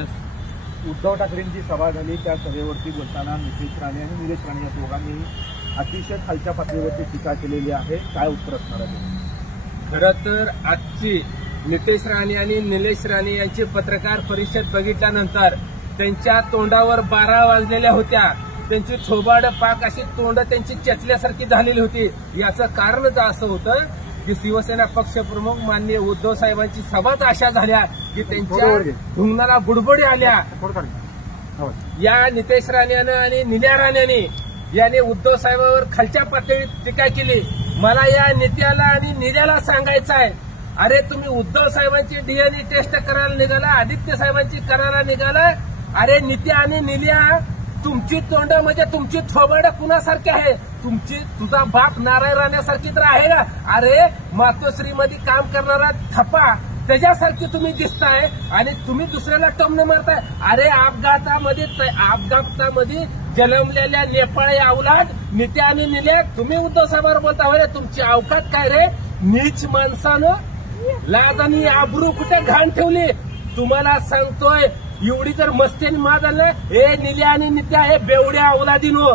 उद्धव ठाकरेंची सभा झाली, त्या सभेवरती बोलताना नितेश राणे आणि निलेश राणे या दोघांनी अतिशय खालच्या पातळीवरती टीका केलेली आहे. काय उत्तर असणार आहे? खरं तर आजची नितेश राणे आणि निलेश राणे यांची पत्रकार परिषद बघितल्यानंतर त्यांच्या तोंडावर 12 वाजलेल्या होत्या. त्यांची थोबाड पाक अशी तोंड त्यांची चेचल्यासारखी झालेली होती. याचं कारणच असं होतं की शिवसेना पक्षप्रमुख माननीय उद्धव साहेबांची सभाच अशा झाल्या की त्यांच्या ढुंगणाला बुडबुडी आल्या. या नितेश राणेनं आणि निल्या राणेने याने उद्धव साहेबांवर खालच्या पातळीत टीका केली. मला या नेत्याला आणि निल्याला सांगायचं आहे, अरे तुम्ही उद्धव साहेबांची डीएनए टेस्ट करायला निघाला, आदित्य साहेबांची करायला निघाला. अरे नित्या आणि निल्या, तुमची तोंड म्हणजे तुमची थोबड कुणासारखी आहे? तुझा बाप नारायण राणेसारखी तर आहे ना? अरे मातोश्रीमध्ये काम करणारा थप्पा त्याच्यासारखी तुम्ही दिसताय आणि तुम्ही दुसऱ्याला टोमणे मारताय. अरे अपघातामध्ये जन्मलेल्या नेपाळी अवलाद नित्या आणि निल्या, तुम्ही उद्धव साहेबांवर बोलता होय? तुमची अवकात काय रे? नीच माणसानं लाज आणि आबरू कुठे घाण ठेवली? तुम्हाला सांगतोय, एवढी जर मस्तीने माझं हे निल्या आणि नित्या हे बेवड्या अवलादीनो,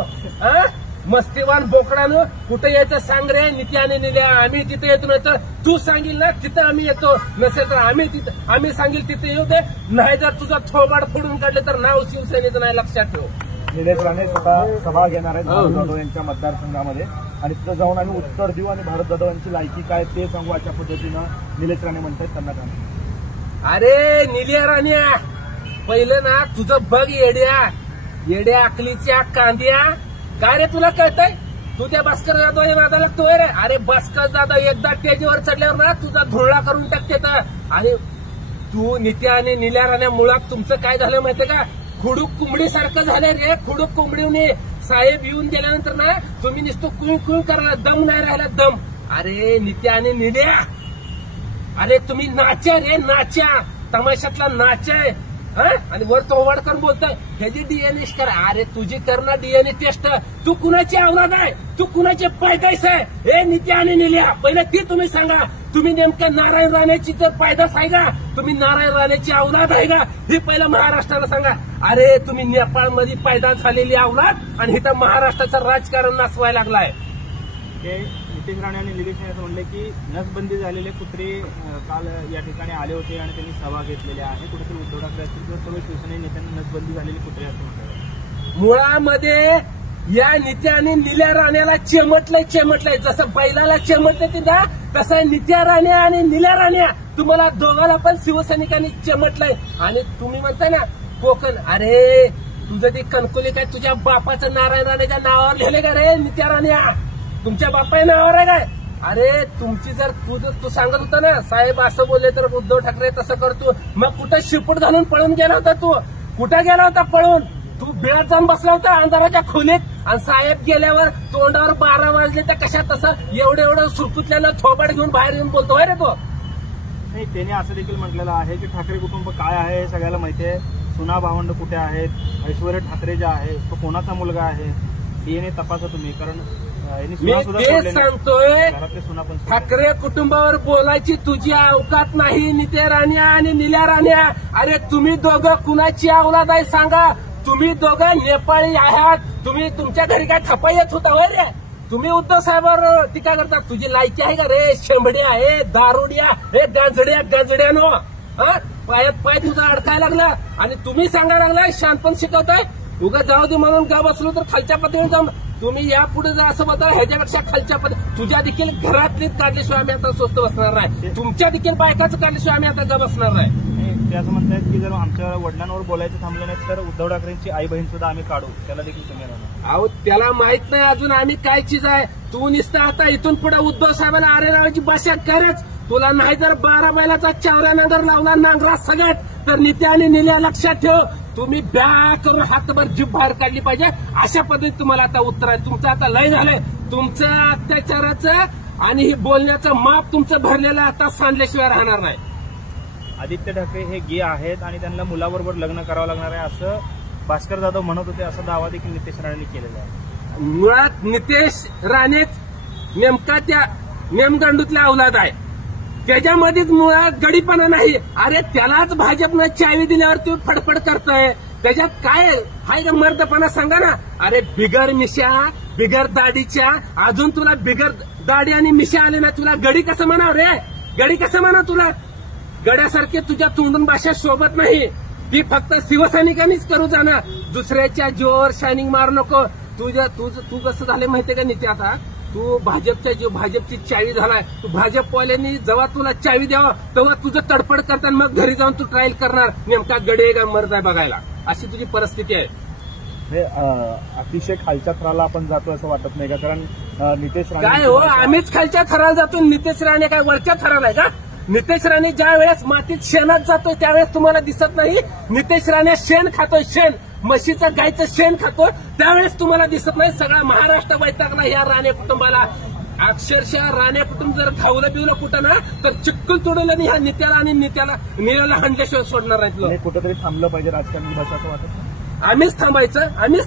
मस्तीवान बोकडानं कुठे यायचं सांग रे? नित्या आणि निल्या आम्ही तिथे येतो, नाही तर तू सांगील ना तिथं आम्ही येतो, नसेल तर आम्ही सांगील तिथे येऊ दे. नाही जर तुझा थोबाड फोडून काढले तर नाव शिवसेनेचं नाही, लक्षात ठेव. निलेश राणे स्वतः सभा घेणार आहेत भारत जाधव यांच्या मतदारसंघामध्ये आणि तिथं जाऊन आम्ही उत्तर देऊ आणि भारत जाधव यांची लायकी काय ते सांगू अशा पद्धतीनं निलेश राणे म्हणतात. त्यांना काय? अरे निल्या राण्या, पहिलं ना तुझं बघ येड्या अकलीच्या कांद्या. काय रे तुला कळतंय? तू त्या भास्कर जाधव या नादाला लागतोय रे. अरे भास्कर जाधव एकदा स्टेजवर चढल्यावर ना तुझा धुळा करून टाकते. आणि तू नित्या आणि निल्या राण्या मुळात तुमचं काय झालं माहितीये का? खुडूक कोंबडीसारखं झालं रे. खुडूक कोंबडीने साहेब येऊन गेल्यानंतर ना तुम्ही नुसतं कुळ कुळ करायला दम नाही राहिला, दम. अरे नित्या आणि निल्या, अरे तुम्ही नाच्या रे, नाच्या, तमाशातला नाच्या आणि वर तोवाड करून बोलतोय ह्याची डीएनए करा. अरे तुझी कर ना डीएनए टेस्ट. तू कुणाची अवलाद आहे? तू कुणाचे पैदास आहे? हे नित्या आणि निल्या, पहिलं ती तुम्ही सांगा. तुम्ही नेमकं नारायण राणेची तर पैदास आहे का? तुम्ही नारायण राणेची अवलाद आहे का? हे पहिलं महाराष्ट्राला सांगा. अरे तुम्ही नेपाळमध्ये पैदा झालेली अवलाद आणि इथं महाराष्ट्राचं राजकारण नाचवायला लागलाय. नितेश राणे आणि निलेश राणे असं म्हणले की नसबंदी झालेले कुत्रे काल या ठिकाणी आले होते आणि त्यांनी सभा घेतलेली आहे. कुठेतरी उद्धव ठाकरे असतील किंवा सर्व शिवसेना नेत्यांना नसबंदी झालेले कुत्रे असं म्हणतात. मुळामध्ये या नित्या आणि निल्या राण्याला चेमटलंय. जसं बैलाला चेमटलं ना तसं नित्या राणे आणि निल्या राण्या तुम्हाला दोघांना पण शिवसैनिकांनी चेमटलंय. आणि तुम्ही म्हणताय ना कोकण, अरे तुझं ती कणकुली काय तुझ्या बापाचं नारायण राणेच्या नावावर लिहिले का रे? नित्या राण्या तुमच्या बापाच्या नावावर आहे काय? अरे तुमची जर तू सांगत होता ना साहेब असं बोलले तर उद्धव ठाकरे तसं करतो, मग कुठं शिपूट घालून पळून गेला होता? तू कुठं गेला होता पळून? तू बिळात जाऊन बसला होता अंधाराच्या खोलीत आणि साहेब गेल्यावर तोंडावर 12 वाजले तर कशा तसं एवढं सुरकुतल्यानं थोबाड घेऊन बाहेर येऊन बोलतोय रे तो? नाही, त्याने असं देखील म्हटलेलं आहे की ठाकरे कुटुंब काय आहे सगळ्याला माहिती आहे. सुना भावंड कुठे आहेत, ऐश्वर्या ठाकरे जे आहे तो कोणाचा मुलगा आहे, डीएनए तपासा तुम्ही. कारण मी तेच सांगतोय, ठाकरे कुटुंबावर बोलायची तुझी अवकात नाही नित्या राण्या आणि निल्या राण्या. अरे तुम्ही दोघं कुणाची अवलाद आहे सांगा? तुम्ही दोघं नेपाळी आहात. तुम्ही तुमच्या घरी काय थप्पा येत होता होय रे? तुम्ही उद्धव साहेबांवर टीका करता. तुझी लायकी आहे का रे? शेंबडी आहे, दारुड्या, हे गजड्यानो, पायात पाय तुझा अडकायला लागला आणि तुम्ही सांगायला लागलाय शांतपण शिकवताय. उगा जाऊ दे म्हणून का बसलो तर खालच्या पातळीवर जाऊन तुम्ही यापुढे जर असं म्हणता ह्याच्यापेक्षा खालच्या तुझ्या देखील घरातलीच काढल्याशिवाय आम्ही आता स्वस्त बसणार नाही. तुमच्या देखील बायकाचं काढल्याशिवाय आम्ही आता ग बसणार नाही. ते असं म्हणतायत की जर आमच्या वडिलांवर बोलायचं थांबलं नाही तर उद्धव ठाकरेंची आई बहीण सुद्धा आम्ही काढू, त्याला देखील तुम्ही राहणार. अहो त्याला माहित नाही अजून आम्ही काय चीज आहे. तू नुसतं आता इथून पुढे उद्धव साहेबांना अरे नावाची भाषा करच. तुला नाही जर 12 बैलाचा चावऱ्यानं जर लावला नांगरा सगळ्यात तर नित्या आणि निल्या लक्षात ठेव. तुम्ही ब्या करून हातभर जीभ बाहेर काढली पाहिजे. अशा पद्धतीत तुम्हाला आता उत्तर आहे. तुमचं आता लय झालंय. तुमचं अत्याचाराचं आणि हे बोलण्याचं माप तुमचं भरलेलं आता सांडल्याशिवाय राहणार नाही. आदित्य ठाकरे हे गे आहेत आणि त्यांना मुलाबरोबर लग्न करावं लागणार आहे असं भास्कर जाधव म्हणत होते. असा दावा देखील नितेश राणेंनी केलेला आहे. मुळात नितेश राणेच नेमका त्या नेमदंडूतल्या अवलाद आहे. त्याच्यामध्येच मुळात गडीपणा नाही. अरे त्यालाच भाजपनं चावी दिल्यावर तू फडफड करतोय. त्याच्यात काय हाय का मर्दपणा सांगा ना. अरे बिगर मिशा बिगर दाढीच्या अजून तुला बिगर दाढी आणि मिशा आले ना तुला गडी कसं म्हणाव रे. गडी कसं म्हणा तुला. गड्यासारखे तुझ्या तोंडून भाषा सोबत नाही. ती फक्त शिवसैनिकांनीच करू जाणार. दुसऱ्याच्या जोर शायनिंग मारू नको. तू कसं झालं माहितीये का नित्या. आता तू भाजपची चावी झालाय. तू भाजपवाल्यांनी जेव्हा तुला चावी द्यावं तेव्हा तुझं तडफड करताना मग घरी जाऊन तू ट्रायल करणार नेमका गडे का मर्द आहे बघायला. अशी तुझी परिस्थिती आहे. हे अतिशय खालच्या थराला आपण जातो असं वाटत नाही का. कारण नितेश राणे काय हो आम्हीच खालच्या थराला जातो. नितेश राणे काय वरच्या थराला आहे का. नितेश राणे ज्या वेळेस मातीत शेणात जातोय त्यावेळेस तुम्हाला दिसत नाही. नितेश राणे शेण खातोय. शेण म्हशीचं गायचं शेण खातो त्यावेळेस तुम्हाला दिसत नाही. सगळा महाराष्ट्र वैतागला या राणे कुटुंबाला. अक्षरशः राणे कुटुंब जर खावलं बिवलं कुठं ना तर चिक्कल तोडलं नाही ह्या नित्याला आणि निळ्याला हाणल्याशिवाय सोडणार नाहीत. कुठेतरी थांबलं पाहिजे राजकारण भाषा असं वाटत. आम्हीच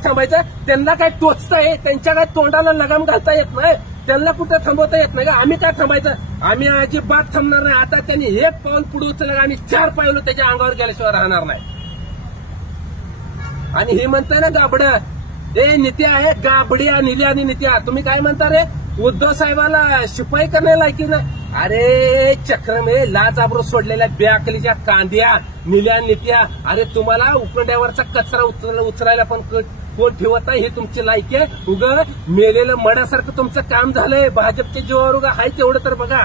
थांबायचं. त्यांना काय टोचताय. त्यांच्या काय तोंडाला लगाम घालता येत नाही. त्यांना कुठं थांबवता येत नाही का. आम्ही काय थांबायचं. आम्ही अजिबात थांबणार नाही. आता त्यांनी एक पाऊल पुढे उचललं आम्ही 4 पावलं त्याच्या अंगावर गेल्याशिवाय राहणार नाही. आणि हे म्हणताय ना गाबड ए नित्या आहे गाबडी निल्या आणि नित्या. तुम्ही काय म्हणता रे. उद्धव साहेबाला शिपाई करण्याला की ना. अरे चक्रमे लाजाबरो सोडलेल्या बेअकलीच्या कांद्या निल्या नित्या. अरे तुम्हाला उकड्यावरचा कचरा उचलायला पण कोण ठेवत नाही. ही तुमची लायकी आहे. उगा मेलेलं मड्यासारखं तुमचं काम झालंय. भाजपच्या जीवावर उगा हाय तेवढं तर बघा.